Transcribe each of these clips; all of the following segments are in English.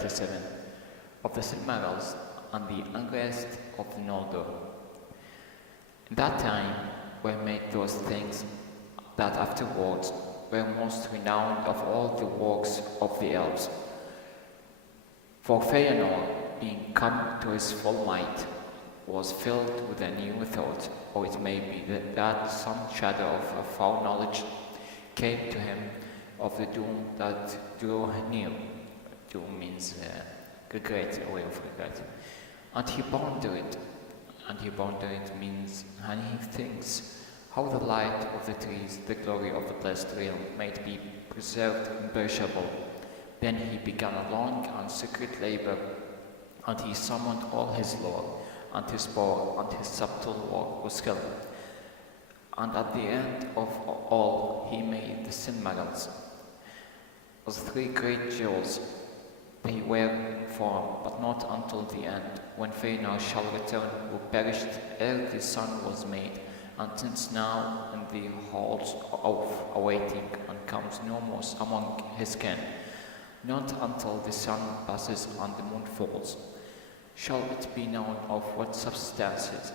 37, of the Silmarils and the Unrest of the Noldor. In that time were made those things that afterwards were most renowned of all the works of the elves. For Feanor, being come to his full might, was filled with a new thought, or it may be that some shadow of a foreknowledge came to him of the doom that drew near. Doom means regret, a way of regret. And he pondered means, and he thinks how the light of the trees, the glory of the blessed realm, might be preserved imperishable. Then he began a long and secret labor, and he summoned all his lore, and his power, and his subtle war with skill. And at the end of all, he made the Silmarils. As 3 great jewels, they were in form, but not until the end, when Feanor shall return, who perished ere the sun was made, and since now in the halls of awaiting, and comes no more among his kin, not until the sun passes and the moon falls, shall it be known of what substances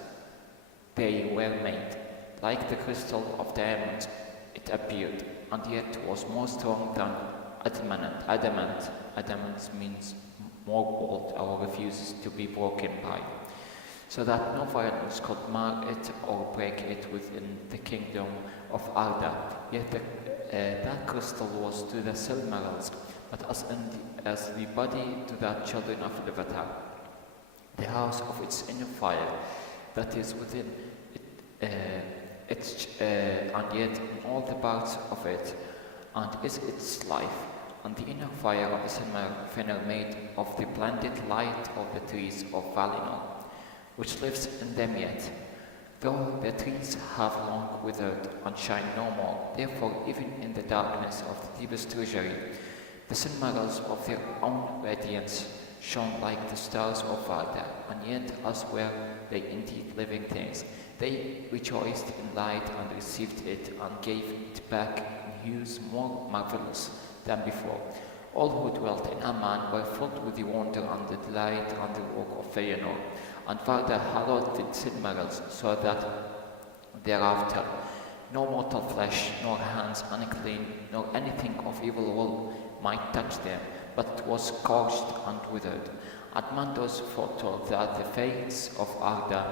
they were made. Like the crystal of diamond, it appeared, and yet was more strong than adamant. Adamant means more bold, or refuses to be broken by, so that no violence could mar it or break it within the kingdom of Arda. Yet that crystal was to the Silmarils, but as the body to the children of Al-Attar, the house of its inner fire that is within it, and yet in all the parts of it, and is its life. And the inner fire of the Silmarils made of the blended light of the trees of Valinor, which lives in them yet, though the trees have long withered and shine no more. Therefore, even in the darkness of the deepest treasury, the Silmarils of their own radiance shone like the stars of Arda, and yet as were they indeed living things. They rejoiced in light and received it, and gave it back in hues more marvelous than before. All who dwelt in Aman were filled with the wonder and the delight and the work of Feanor, and Varda hallowed the Silmarils, so that thereafter no mortal flesh, nor hands unclean, nor anything of evil will might touch them, but it was scorched and withered. And Mandos foretold that the fates of Arda,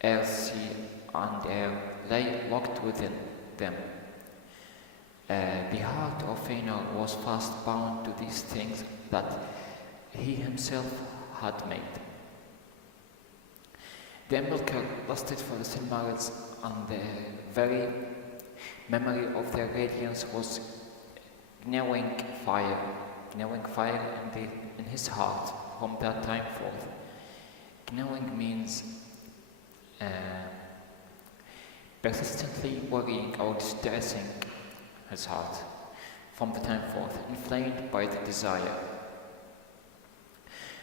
air, sea, and air lay locked within them. The heart of Feanor was fast bound to these things that he himself had made. The Milker lusted for the Silmarils, and the very memory of their radiance was gnawing fire in his heart from that time forth. Gnawing means persistently worrying or distressing his heart from the time forth, inflamed by the desire.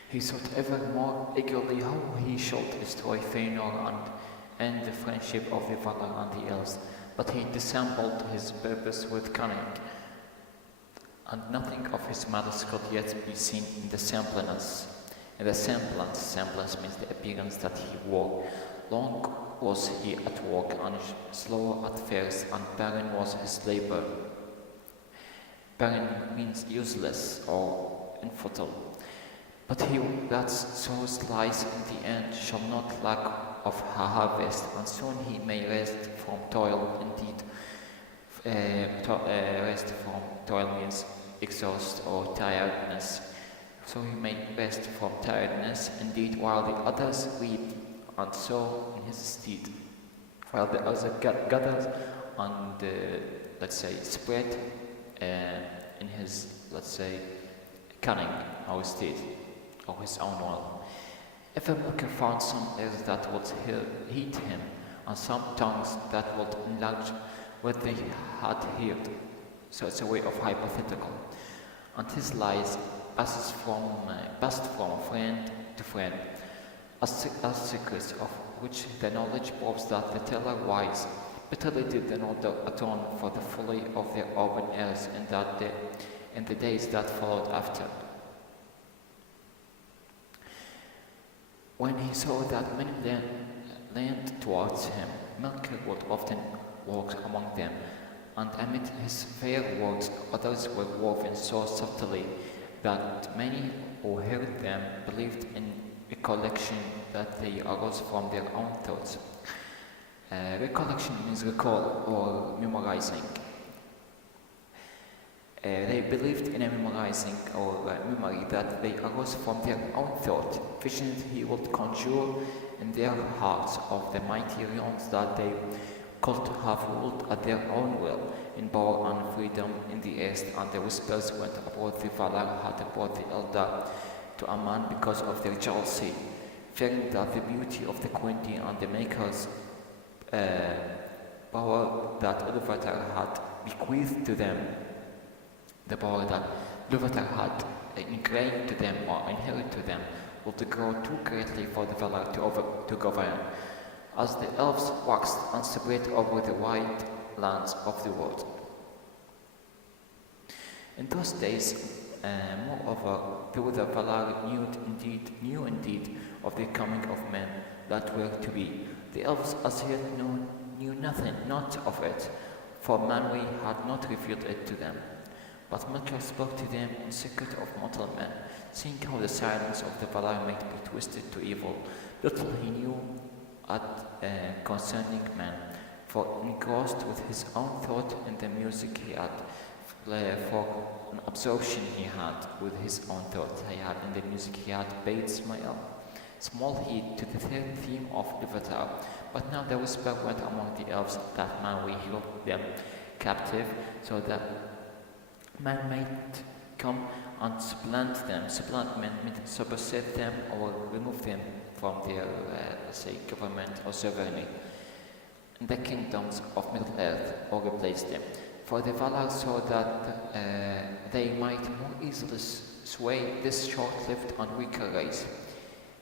He sought ever more eagerly how he should destroy Feanor and end the friendship of the Valar and the Elves, but he dissembled his purpose with cunning, and nothing of his malice could yet be seen in the semblance. Semblance means the appearance that he wore. Long was he at work, and slow at first, and barren was his labor. Barren means useless or infertile. But he that sows lies in the end shall not lack of her harvest, and soon he may rest from toil. Indeed, rest from toil means exhaust or tiredness. So he may rest from tiredness, indeed, while the others reap and sow in his stead, while the other gathers and, spread in his, cunning or stead, or his own will. If a Milker found some ears that would heed him, and some tongues that would enlarge what they had heard, so it's a way of hypothetical, and his lies passed from friend to friend, as secrets of which the knowledge proves that the teller wise. Bitterly did the Noldor atone for the folly of their urban heirs in the days that followed after. When he saw that many leaned towards him, Melkor would often walk among them, and amid his fair words others were woven so subtly that many who heard them believed in recollection that they arose from their own thoughts. Recollection means recall or memorizing. They believed in a memorizing or memory that they arose from their own thought, visions he would conjure in their hearts of the mighty realms that they could have ruled at their own will, in power and freedom in the east, and the whispers went abroad the Valar had brought the Eldar to a man because of their jealousy, fearing that the beauty of the Quenya and the Maker's power that Al-Attar had bequeathed to them, the power that Al-Attar had ingrained to them or inherited to them, would grow too greatly for the Valar to govern, as the elves waxed and spread over the wide lands of the world. In those days, moreover, though the Valar knew indeed of the coming of men that were to be, the elves as yet knew nothing, not of it, for Manwë had not revealed it to them. But Melkor spoke to them in secret of mortal men, seeing how the silence of the Valar might be twisted to evil. Little he knew concerning men, for engrossed with his own thought in the music he had, for an absorption he had with his own thought he had in the music he had paid small heed to the third theme of Al-Attar. But now the whisper went among the elves that Manwë held them captive, so that man might come and supplant them. Supplant meant supersede them or remove them from their, government or sovereignty in the kingdoms of Middle-earth, or replace them. For the Valar saw that they might more easily sway this short-lived and weaker race,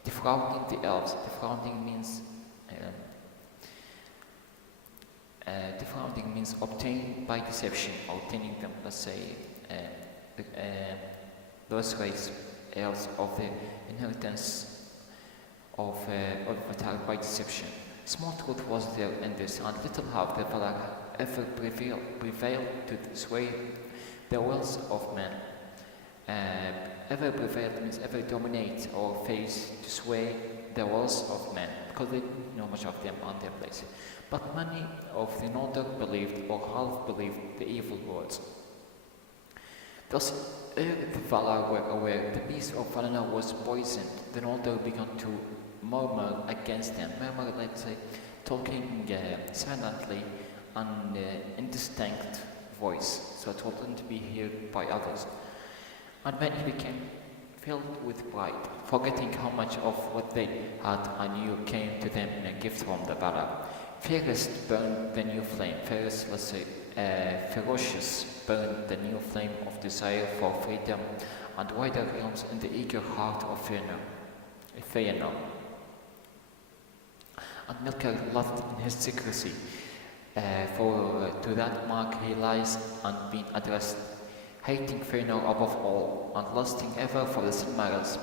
defrauding the elves. Defrauding means obtained by deception, obtaining them, those race elves of the inheritance of Al-Attar by deception. Small truth was there in this, and little have the Valar ever prevailed to sway the wills of men. Ever prevailed means ever dominate or face to sway the wills of men, because they didn't know much of them on their place. But many of the Noldor believed or half believed the evil words. Thus, ere the Valar were aware, the beast of Valinor was poisoned. The Noldor began to murmur against them. Murmur, talking silently and indistinct voice, so it wouldn't be heard by others. And when he became filled with pride, forgetting how much of what they had and knew came to them in a gift from the Valar, fiercest burned the new flame. Ferocious burned the new flame of desire for freedom and wider realms in the eager heart of Fëanor. And Melkor loved in his secrecy, for to that mark he lies and been addressed, hating Fëanor above all, and lusting ever for the Silmarils,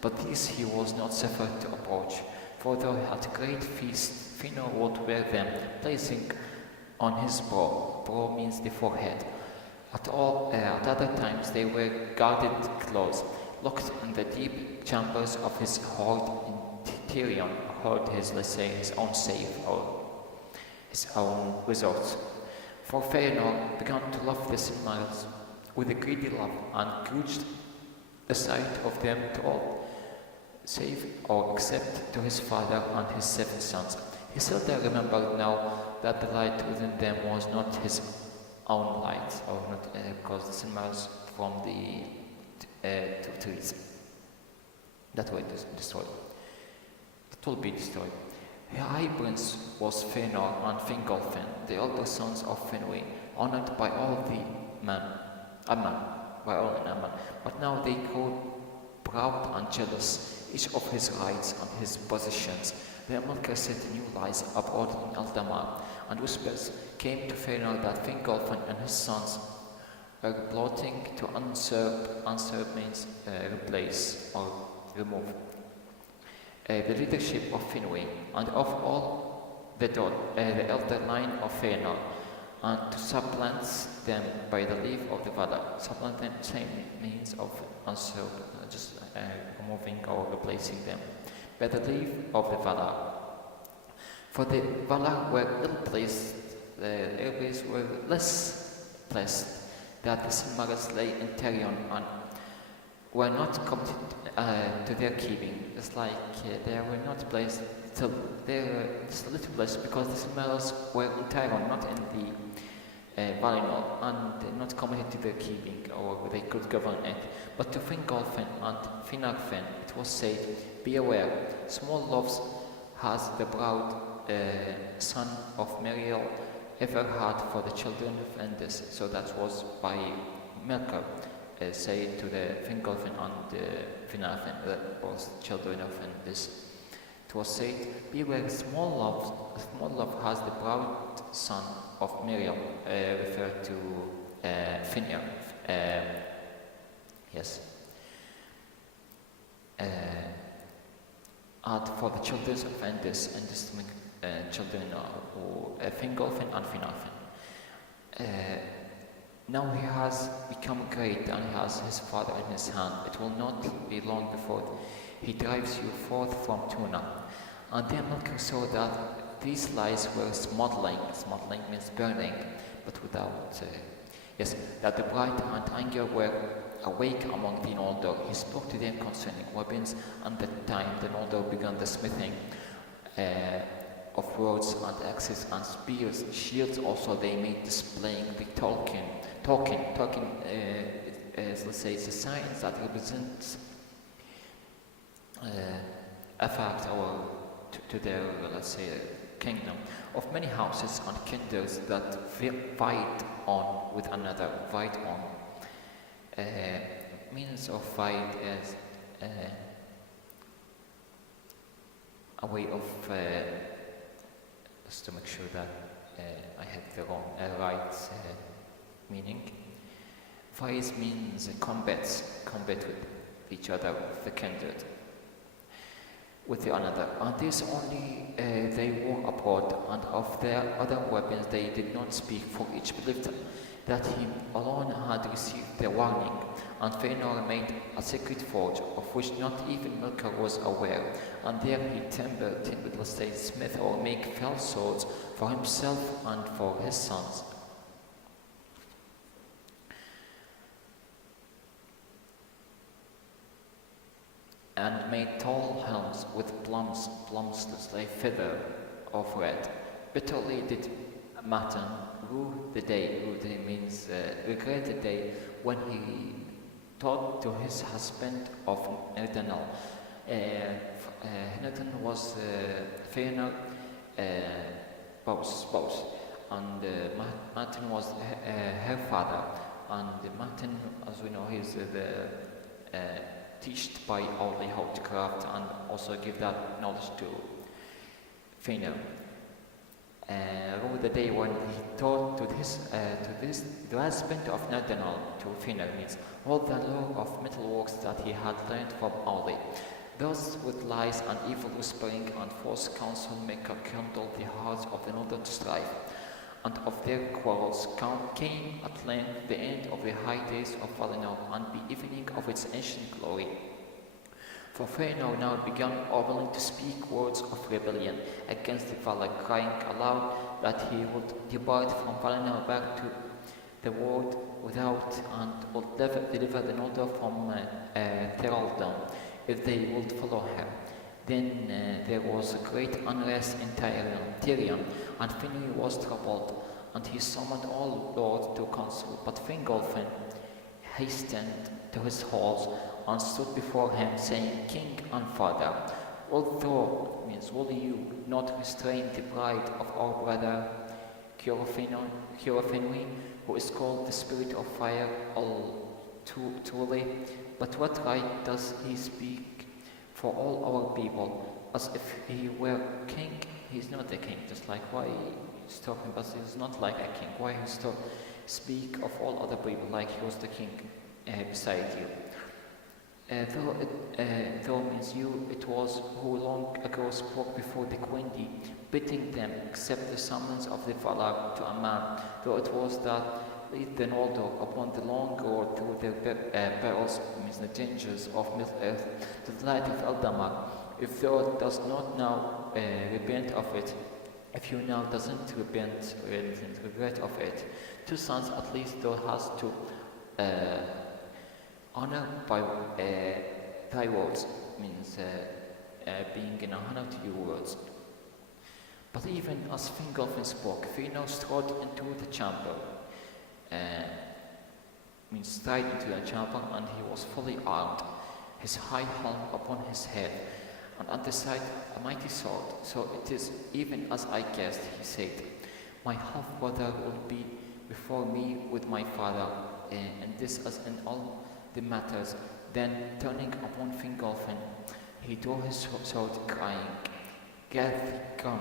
but these he was not suffered to approach, for though he had great feast, Fëanor would wear them, placing on his brow. Brow means the forehead. At other times they were guarded close, locked in the deep chambers of his hoard in Tirion, hoard his own safe or his own resorts. For Fëanor began to love the Silmarils with a greedy love, and grudged the sight of them to all, save or except to his father and his 7 sons. He seldom remembered now that the light within them was not his own light, or not because the Silmarils from the 2 trees that were destroyed. It will be destroyed. Her high prince was Fëanor and Fingolfin, the elder sons of Finwë, honored by all the Aman, but now they grew proud and jealous, each of his rights and his possessions. Then Melkor set new lies abroad in Eldamar, and whispers came to Fëanor that Fingolfin and his sons were plotting to usurp means replace or remove the leadership of Finwë, and of all the elder line of Fëanor, and to supplant them by the leave of the Valar. Supplant them, same means of also just removing or replacing them by the leave of the Valar. For the Valar were ill-placed, the Elves were less placed, that the Silmarils lay in Tarion and were not committed to their keeping. It's like they were not placed till they were just a little placed because the Silmarils were in Tarion, not in the Valinor, and not committed to their keeping, or they could govern it. But to Fingolfin and Finarfin it was said, "Be aware, small loves has the proud son of Meriel ever had for the children of Endis." So that was by Melkor, said to the Fingolfin and Finarfin, both children of Endis. It was said, "Beware, small love has the proud son of Meriel," referred to Finir. Yes. And for the children of Endis, children Fingolfin and Finarfin. Now he has become great and he has his father in his hand. It will not be long before he drives you forth from Tuna. And then Melkor saw that these lies were smothering. Smothering means burning, but without. That the pride and anger were awake among the Noldor. He spoke to them concerning weapons, and that time the Noldor began the smithing of swords and axes and spears. Shields also they made, displaying the Tolkien, let's say, it's a science that represents a fact or to their, let's say, kingdom of many houses and kindreds that fight on with another. Fight on means of fight as a way of just to make sure that I have the right meaning. Fight means combat with each other, with the kindred, with the another. And this only they wore abroad, and of their other weapons they did not speak, for each believed that he alone had received the warning. And Fëanor made a secret forge, of which not even Melkor was aware, and there he timbered, let's say, smith or make fell swords for himself and for his sons. And made tall helms with plums, let's say, feather of red. Bitterly did Matan rue the day means regret the day when he thought to his husband of Nerdanel. Nerdan was Fëanor spouse, and Matan was her father. And Matan, as we know, he's taught by only how to craft and also give that knowledge to Fëanor. The day when he taught to the husband of Nerdanel, to Fëanor, means all the lore of metalworks that he had learned from Auli. Thus, with lies and evil whispering and false counsel, make kindle the hearts of the Northern to strife. And of their quarrels came at length the end of the high days of Valinor and the evening of its ancient glory. For Fëanor now began openly to speak words of rebellion against the Valar, crying aloud that he would depart from Valinor back to the world without, and would deliver the Noldor from thraldom if they would follow him. Then there was a great unrest in Tarion, and Finwë was troubled, and he summoned all lords to council. But Fingolfin hastened to his halls and stood before him, saying, "King and father, although means will you not restrain the pride of our brother Finwë, who is called the Spirit of Fire, truly? But what right does he speak for all our people, as if he were king? He's not a king, just like why he's talking, but he's not like a king. Why he's speak of all other people like he was the king beside you?" though means you, it was who long ago spoke before the Quenya, bidding them accept the summons of the Valar to a man, though it was that lead the Noldor upon the long road through the perils, means the dangers of Middle-earth, to the light of Eldamar. If thou does not now repent of it, if you now doesn't repent or anything, regret of it, 2 sons at least thou hast to honor by thy words, means being in honor to your words. But even as Fingolfin spoke, Fëanor strode into the chamber, means stride into the chamber, and he was fully armed, his high helm upon his head, and on the side a mighty sword. So it is even as I guessed, he said, my half-brother will be before me with my father, and this as in all the matters. Then turning upon Fingolfin, he drew his sword, crying, get thee gun,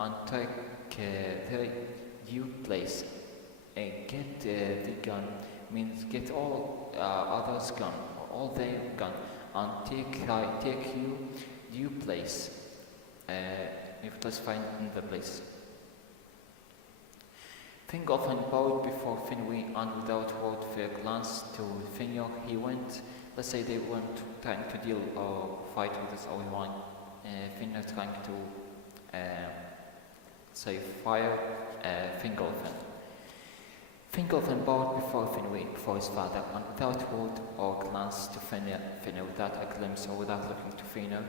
and take the due place. Get the gun means get all others' gun, or all their gun, and take you due place. If let's find in the place. Fingolfin bowed before Finwë, and without word fair glance to Fëanor, he went. Let's say they weren't trying to deal or fight with this only one. Fëanor trying to say fire Fingolfin. Fingolfin bowed before Finwë, before his father, and without word or glance to Fëanor, without a glimpse or without looking to Fëanor,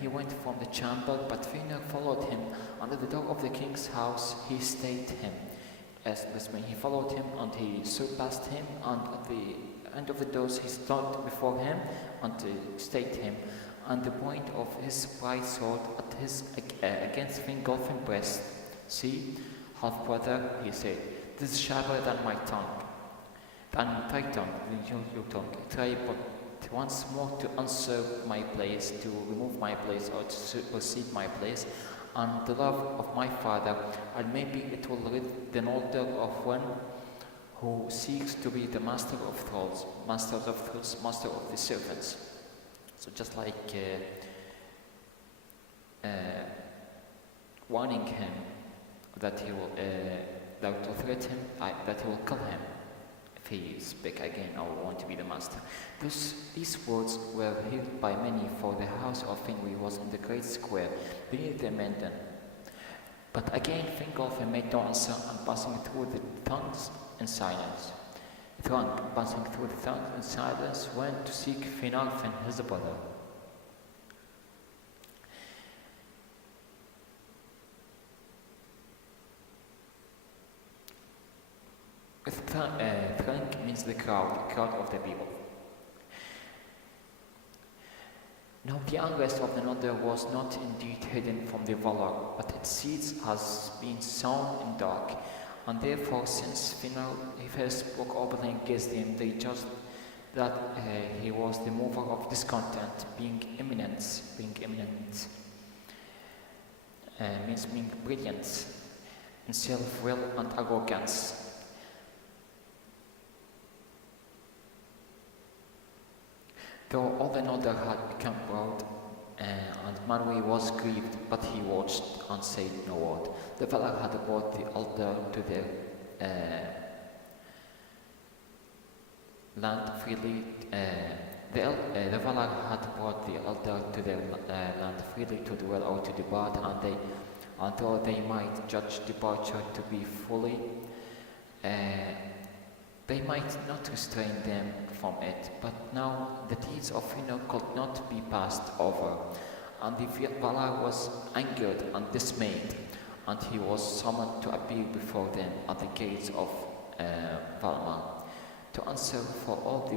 he went from the chamber, but Fëanor followed him. Under the door of the king's house, he stayed him. As this means, he followed him, and he surpassed him, and at the end of the doors he stood before him, and stayed him. And the point of his bright sword at his against Fingolfin's breast. See, half-brother, he said, this is sharper than my tongue. Than thy tongue, your tongue. Try but once more to usurp my place, to remove my place, or to supersede my place, and the love of my father, and maybe it will rid the Noldor of one who seeks to be the master of thralls, master of the servants. So just like warning him that he will, that to threaten him, that he will kill him if he speak again or want to be the master. These words were heard by many, for the house of Finwë was in the great square beneath the mountain. But again Fingolfin made no answer, and passing through the tongues in silence. Passing through the tongues in silence, went to seek Finarfin, his brother. Thrang means the crowd of the people. Now the unrest of the Noldor was not indeed hidden from the Valar, but its seeds has been sown in dark, and therefore since Fëanor he first spoke openly against him, they judged that he was the mover of discontent, being eminent, means being brilliant in self-will and arrogance. Though all the Noldor had become proud, and Manwë was grieved, but he watched and said no word. The Valar had brought the Altar to their land freely. The Valar had brought the Altar to their land freely to dwell or to depart, and though they might judge departure to be fully, they might not restrain them from it. But now the deeds of Fëanor could not be passed over, and the Valar was angered and dismayed, and he was summoned to appear before them at the gates of Valinor, to answer for all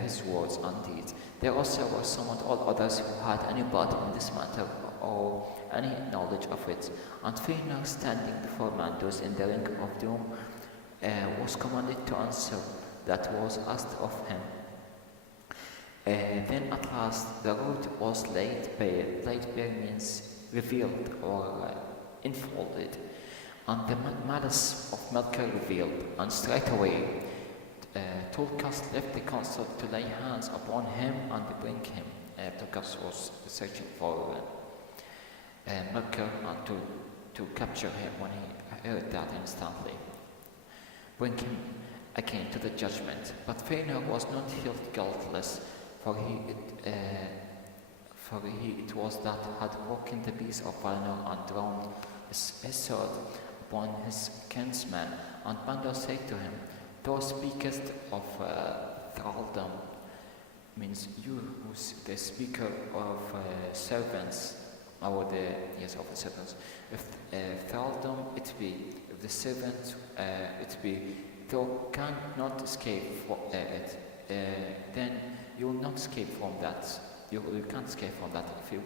his words and deeds. There also were summoned all others who had any part in this matter or any knowledge of it, and Fëanor, standing before Mandos in the ring of doom, was commanded to answer that was asked of him. Then at last the road was laid bare. Laid bare means revealed or unfolded, and the malice of Melkor revealed, and straightway Tulkas left the council to lay hands upon him and bring him. Tulkas was searching for Melkor and to capture him when he heard that instantly. Bring him again to the judgment. But Fëanor was not held guiltless, for it was that had broken the peace of Valinor and drawn his sword upon his kinsman. And Baldur said to him, "Thou speakest of thraldom," means you who's the speaker of servants, or of the servants. If thraldom it be, if the servant it be, thou cannot escape from it, then you will not escape from that. You can't escape from that if you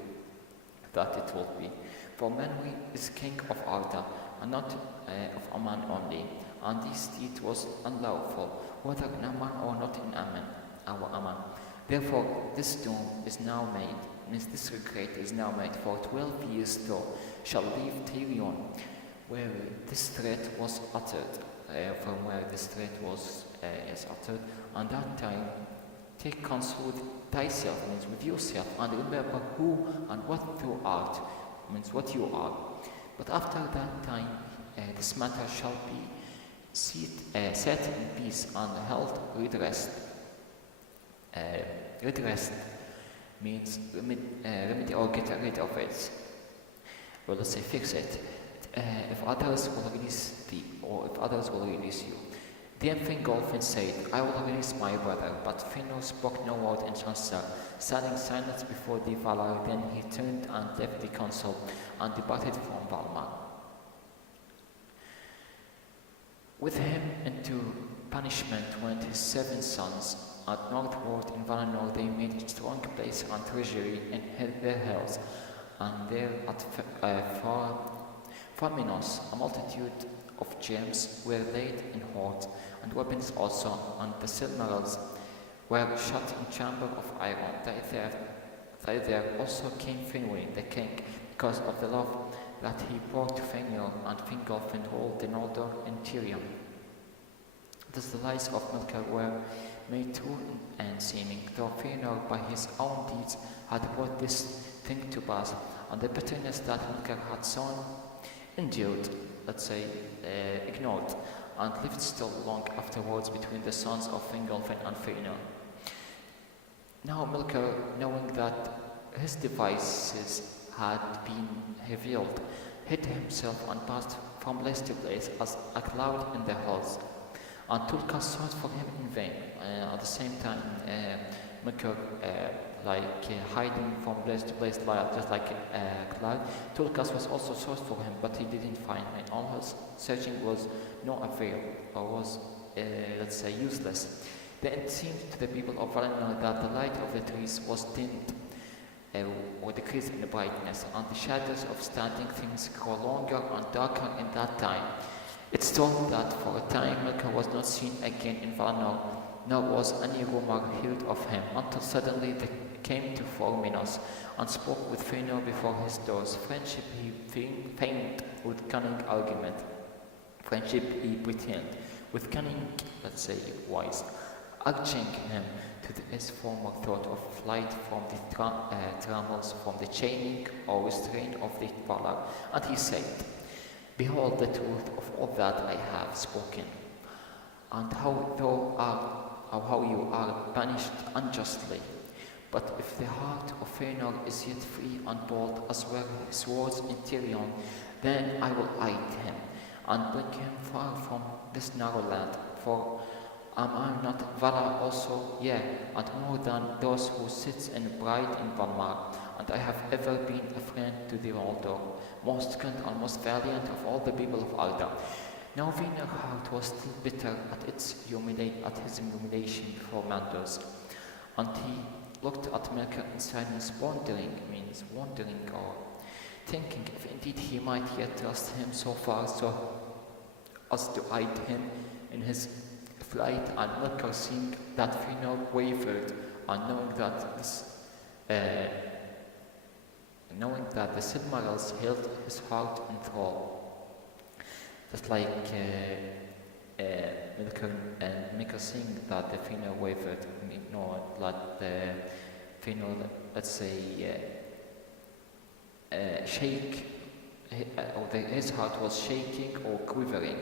that it will be. For Manwë is king of Arda, and not of Aman only, and this deed was unlawful, whether in Aman or not in Aman. Therefore, this doom is now made, means this regret is now made. For 12 years thou shall leave Tirion, where this threat was uttered, from where this threat was uttered, and that time take counsel with thyself, means with yourself, and remember who and what thou art, means what you are. But after that time, this matter shall be set in peace and held redressed. Redressed means remedy or get rid of it. Well, let's say fix it. If others will release thee, or if others will release you. Then Fingolfin said, "I will release my brother." But Fëanor spoke no word in answer, standing silent before the Valar. Then he turned and left the council and departed from Valmar. With him into punishment went his 7 sons. At northward in Valinor they made a strong place and treasury in their hills, and there at Faminos a multitude of gems were laid in hoards, and weapons also, and the Silmarils were shut in chamber of iron. There also came Finwë the king, because of the love that he bore to Fëanor, and Fingolfin ruled the Noldor in Tirion. Thus the lies of Melkor were made true and seeming, though Fëanor by his own deeds had brought this thing to pass, and the bitterness that Melkor had sown endured, ignored, and lived still long afterwards between the sons of Fingolfin and Fëanor. Now Melkor, knowing that his devices had been revealed, hid himself and passed from place to place as a cloud in the hills. And Tulkas sought for him in vain. At the same time, Melkor, hiding from place to place, just like a cloud, Tulkas was also sought for him, but he didn't find him. All his searching was no avail, or was, useless. Then it seemed to the people of Valinor that the light of the trees was dimmed, or decreased in brightness, and the shadows of standing things grew longer and darker in that time. It's told that for a time Melkor was not seen again in Valinor, nor was any rumor heard of him, until suddenly they came to Faminos and spoke with Fëanor before his doors. Friendship he feigned with cunning argument. Friendship he pretended with cunning, wise, urging him to his former thought of flight from the trammels, from the chaining or restraint of the Valar. And he said, "Behold the truth of all that I have spoken, and how you are punished unjustly. But if the heart of Fëanor is yet free and bold, as were his words in Tirion, then I will aid him, and bring him far from this narrow land. For am I not Valar also, yea, and more than those who sit in pride in Valmar, and I have ever been a friend to the Noldor, most kind and most valiant of all the people of Arda." Now Fëanor heart was still bitter at his humiliation before Mandos, and he looked at Melkor in silence, wondering or thinking if indeed he might yet trust him so far so as to aid him in his flight. And Melkor, seeing that Fëanor wavered, and knowing that the Silmarils held his heart in thrall, just like Milker and make us think that the Valinor wavered, like the Valinor, let's say, shake, or his heart was shaking or quivering.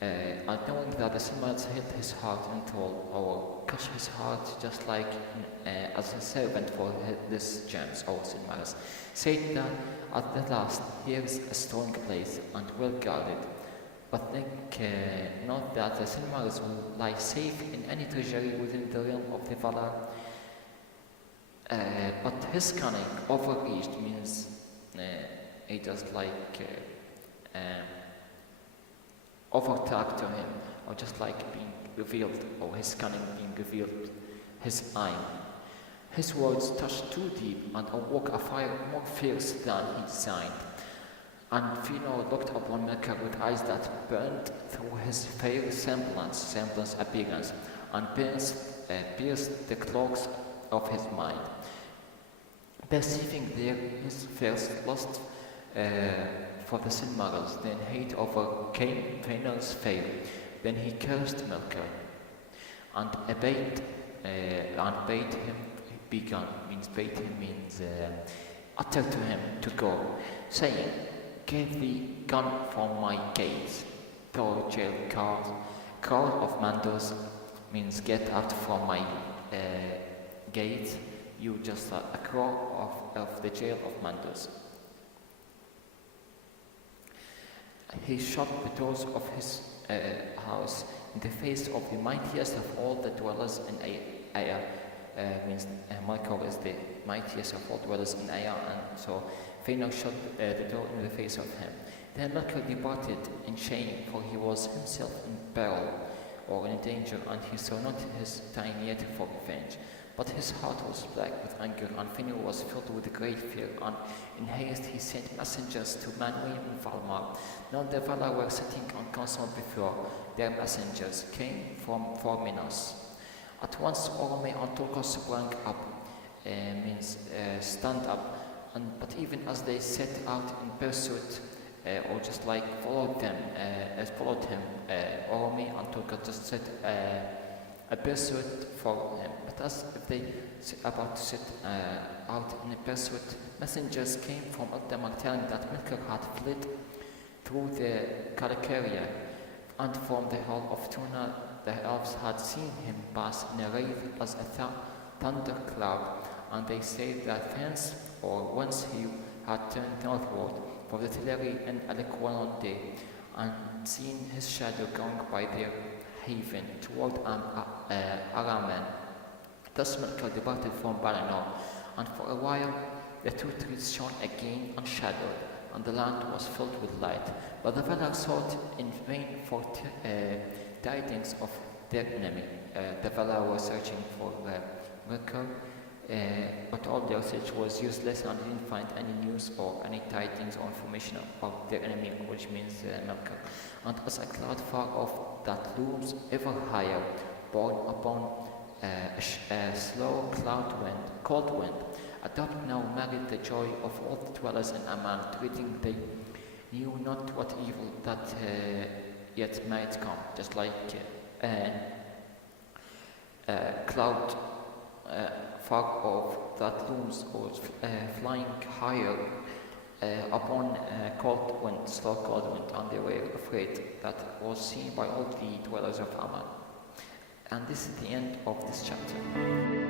And knowing that the Silmarils held his heart in Toil, or catch his heart just like as a servant for this gems or Silmarils, said that at the last here is a strong place and well guarded. But think not that the Silmarils will lie safe in any treasury within the realm of the Valar. But his cunning overreached means he just like overtalked to him, or just like being revealed, or his cunning being revealed, his eye. His words touched too deep and awoke a fire more fierce than he designed. And Valinor looked upon Milker with eyes that burned through his fair semblance appearance, and pierced the cloaks of his mind. Perceiving there his first lust for the Silmarils, then hate overcame Vanor's fail. Then he cursed Milker and bade him begone. Bade him means utter to him to go, saying, "Get thee gone from my gates, thou j.r.r. Crow of Mandos," means get out from my gate. You just a crow of the jail of Mandos. He shut the doors of his house in the face of the mightiest of all the dwellers in Aya. Means Michael is the mightiest of all dwellers in Aya, and so Valinor shut the door in the face of him. Then Milker departed in shame, for he was himself in peril or in danger, and he saw not his time yet for revenge. But his heart was black with anger, and Valinor was filled with great fear, and in haste he sent messengers to Manwë and Valinor. Now the Valar were sitting on council before their messengers came from Forminos. At once Orome and Toilkos sprang up, means stand up, but even as they set out in pursuit, or just like followed him, Orome and Toilkos just set a pursuit for him. But as if they about to set out in a pursuit, messengers came from Al-Attar telling that Milker had fled through the Calacaria, and from the hall of Tuna the elves had seen him pass in a wraith as a thundercloud, and they said that thence or once he had turned northward for the Teleri and Aliqualonde, and seen his shadow going by their haven toward Araman. Thus Milker departed from Valinor, and for a while the two trees shone again unshadowed, and the land was filled with light. But the Valar sought in vain for tidings of their enemy. The Valar were searching for Milker, but all their search was useless, and they didn't find any news or any tidings or information about their enemy, which means Milker. And as a cloud far off that looms ever higher, borne upon a slow cold wind, Adament now married the joy of all the dwellers in Aman, treating they knew not what evil that yet might come, just like cloud far off that looms or flying higher upon slow cold wind, and they were afraid. That was seen by all the dwellers of Aman. And this is the end of this chapter.